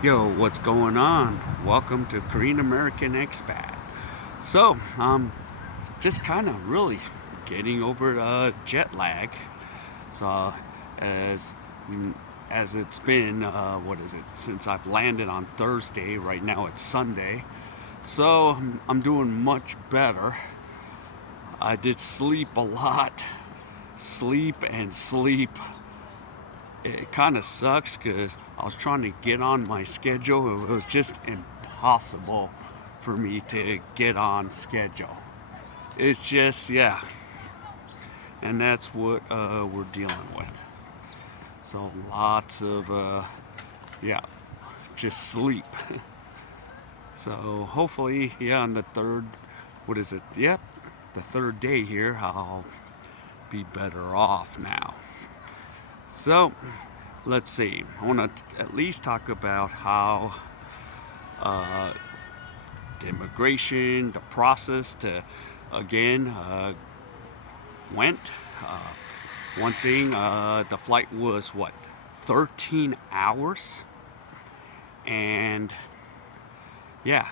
Yo, what's going on? Welcome to Korean American Expat. So, just kind of really getting over jet lag. So, as as it's been, what is it, since I've landed on Thursday, right now it's Sunday. So, I'm doing much better. I did sleep a lot, sleep and sleep. It kind of sucks because I was trying to get on my schedule. It was just impossible for me to get on schedule. It's just, yeah. And that's what we're dealing with. So lots of, yeah, just sleep. So hopefully, yeah, on the third, what is it? Yep, the third day here, I'll be better off now. So let's see. I want to at least talk about how the immigration, the process to again went. One thing, the flight was what, 13 hours, and yeah,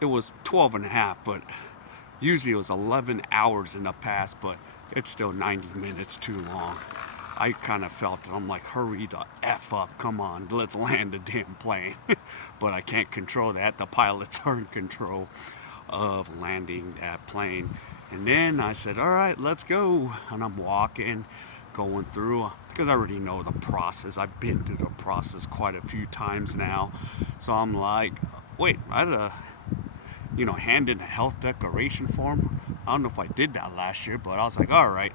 it was 12 and a half, but usually it was 11 hours in the past, but it's still 90 minutes too long. I kind of felt it. I'm like, hurry the F up. Come on, let's land the damn plane. But I can't control that. The pilots are in control of landing that plane. And then I said, all right, let's go. And I'm walking, going through, because I already know the process. I've been through the process quite a few times now. So I'm like, wait, I had to, hand in a health declaration form. I don't know if I did that last year, but I was like, all right,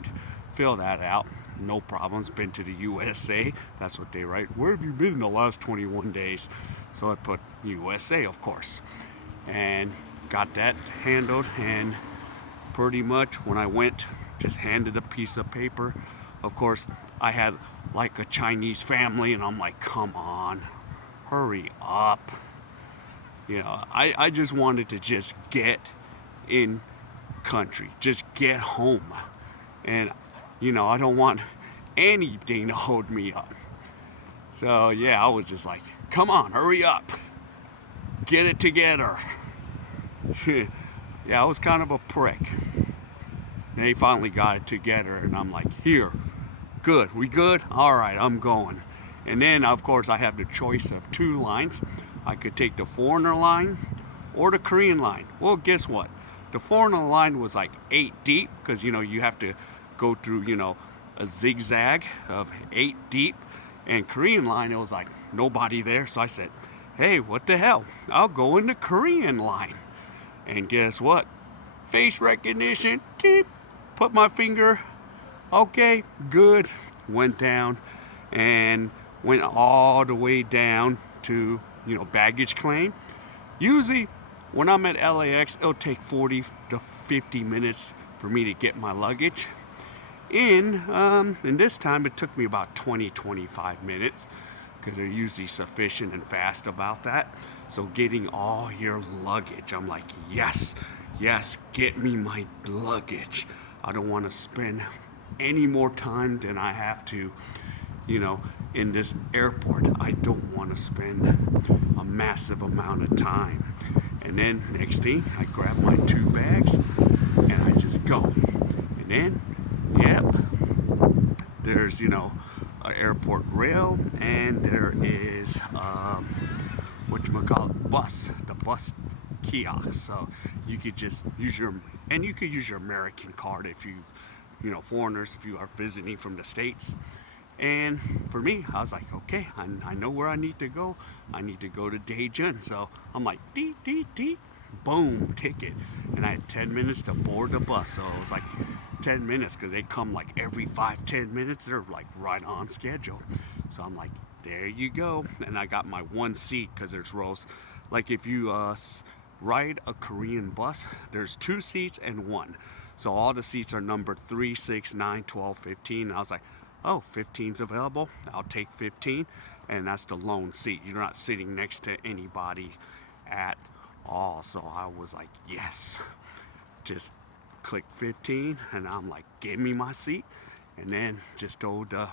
fill that out. No problems. Been to the USA. That's what they write. Where have you been in the last 21 days? So I put USA, of course, and got that handled. And pretty much when I went, just handed a piece of paper. Of course, I had like a Chinese family, and I'm like, come on, hurry up. I just wanted to just get in country, just get home. And, I don't want anything to hold me up. So, yeah, I was just like, come on, hurry up, get it together. Yeah, I was kind of a prick. And they finally got it together, and I'm like, here, good, we good? All right, I'm going. And then, of course, I have the choice of two lines. I could take the foreigner line or the Korean line. Well, guess what? The foreigner line was like 8 deep because, you have to go through, a zigzag of 8 deep. And Korean line, it was like nobody there. So I said, hey, what the hell? I'll go in the Korean line. And guess what? Face recognition, deep. Put my finger, okay, good. Went down and went all the way down to, baggage claim. Usually, when I'm at LAX, it'll take 40 to 50 minutes for me to get my luggage in. And this time it took me about 20-25 minutes because they're usually sufficient and fast about that. So getting all your luggage, I'm like, yes, yes, get me my luggage. I don't want to spend any more time than I have to, in this airport. I don't want to spend a massive amount of time. And then next thing, I grab my two bags and I just go. And then, yep, there's, an airport rail, and there is, bus, the bus kiosk. So you could just use you could use your American card if foreigners, if you are visiting from the States. And for me, I was like, okay, I know where I need to go. I need to go to Daejeon. So I'm like, dee, dee, dee, boom, ticket. And I had 10 minutes to board the bus. So it was like 10 minutes because they come like every 5-10 minutes. They're like right on schedule. So I'm like, there you go. And I got my one seat because there's rows. Like if you ride a Korean bus, there's two seats and one. So all the seats are numbered 3, 6, 9, 12, 15. And I was like, oh, 15's available. I'll take 15. And that's the lone seat. You're not sitting next to anybody at all. So I was like, yes. Just click 15. And I'm like, give me my seat. And then just told the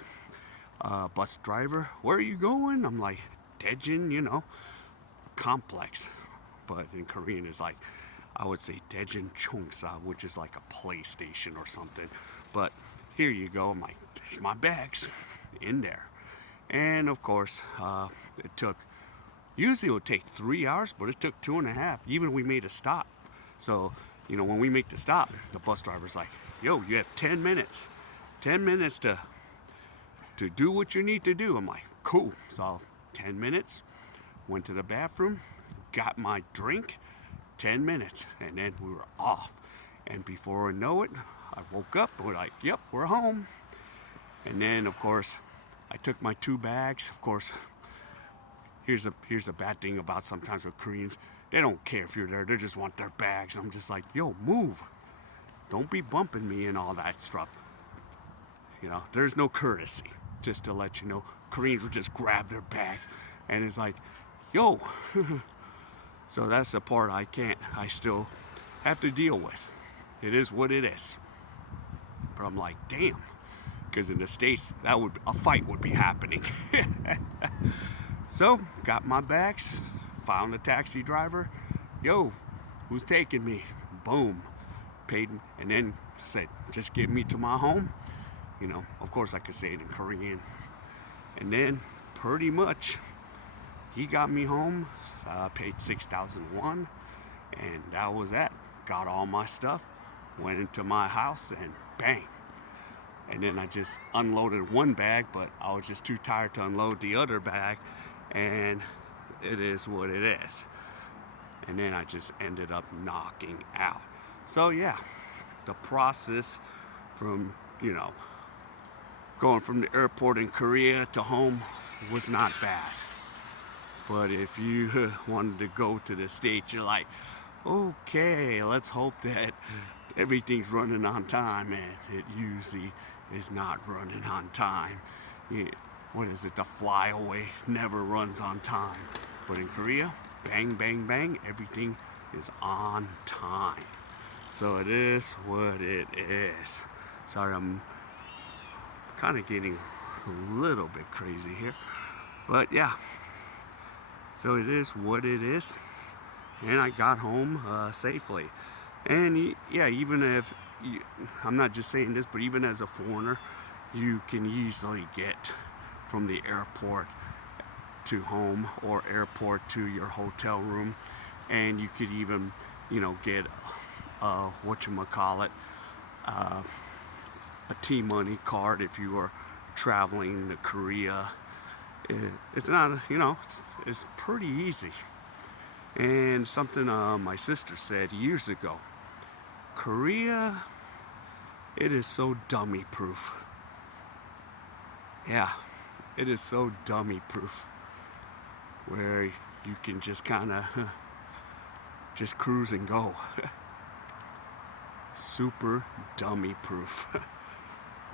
bus driver, where are you going? I'm like, Daejeon, complex. But in Korean, it's like, I would say Daejeon Chongsa, which is like a PlayStation or something. But here you go. I'm like, there's my bags in there. And of course, it took, usually it would take 3 hours, but it took 2.5. Even we made a stop. So, when we make the stop, the bus driver's like, yo, you have 10 minutes. 10 minutes to do what you need to do. I'm like, cool. So 10 minutes, went to the bathroom, got my drink, 10 minutes, and then we were off. And before I know it, I woke up, we're like, yep, we're home. And then, of course, I took my 2 bags. Of course, here's a bad thing about sometimes with Koreans. They don't care if you're there. They just want their bags. I'm just like, yo, move. Don't be bumping me and all that stuff. There's no courtesy. Just to let you know, Koreans will just grab their bag. And it's like, yo. So that's the part I still have to deal with. It is what it is. But I'm like, damn. Because in the States, a fight would be happening. So, got my bags, found the taxi driver. Yo, who's taking me? Boom. Paid, and then said, just get me to my home. Of course I could say it in Korean. And then, pretty much, he got me home. So I paid 6,000 won. And that was that. Got all my stuff, went into my house, and bang. And then I just unloaded one bag, but I was just too tired to unload the other bag. And it is what it is. And then I just ended up knocking out. So yeah, the process from, going from the airport in Korea to home was not bad. But if you wanted to go to the States, you're like, okay, let's hope that everything's running on time, and it usually is not running on time. What is it? The flyaway never runs on time. But in Korea, bang, bang, bang, everything is on time. So it is what it is. Sorry, I'm kind of getting a little bit crazy here. But yeah, so it is what it is. And I got home safely. And yeah, even if, I'm not just saying this, but even as a foreigner, you can easily get from the airport to home or airport to your hotel room. And you could even, get whatchamacallit, a T-Money card if you are traveling to Korea. It's not, it's pretty easy. And something my sister said years ago, Korea, it is so dummy proof. Yeah, it is so dummy proof. Where you can just kind of just cruise and go. Super dummy proof.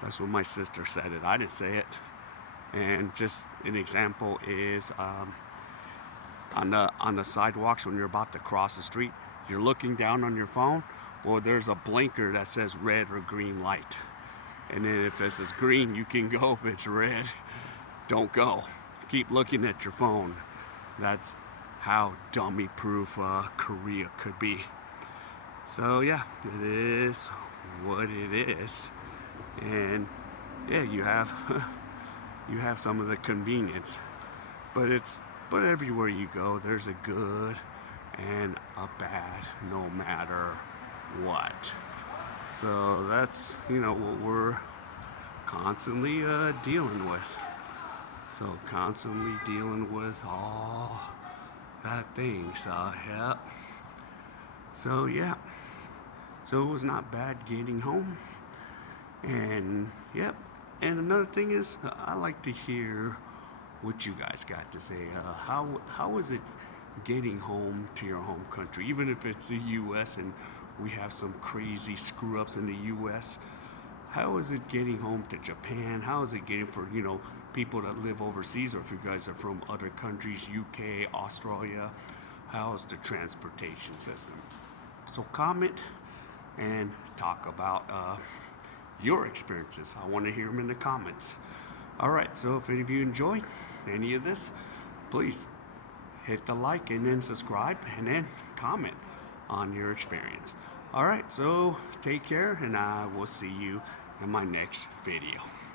That's what my sister said it. I didn't say it. And just an example is on the sidewalks when you're about to cross the street, you're looking down on your phone, or there's a blinker that says red or green light. And then if it says green, you can go. If it's red, don't go. Keep looking at your phone. That's how dummy proof Korea could be. So yeah, it is what it is. And yeah, you have some of the convenience, but everywhere you go, there's a good and a bad, no matter what. So that's what we're constantly dealing with. So constantly dealing with all that things. Yeah. So yeah. So it was not bad getting home. And yep. And another thing is, I like to hear what you guys got to say. How is it getting home to your home country? Even if it's the U.S. and we have some crazy screw ups in the U.S. How is it getting home to Japan? How is it getting for people that live overseas, or if you guys are from other countries, UK, Australia? How is the transportation system? So comment and talk about your experiences. I want to hear them in the comments. All right, so if any of you enjoy any of this, please hit the like and then subscribe and then comment on your experience. All right, so take care, and I will see you in my next video.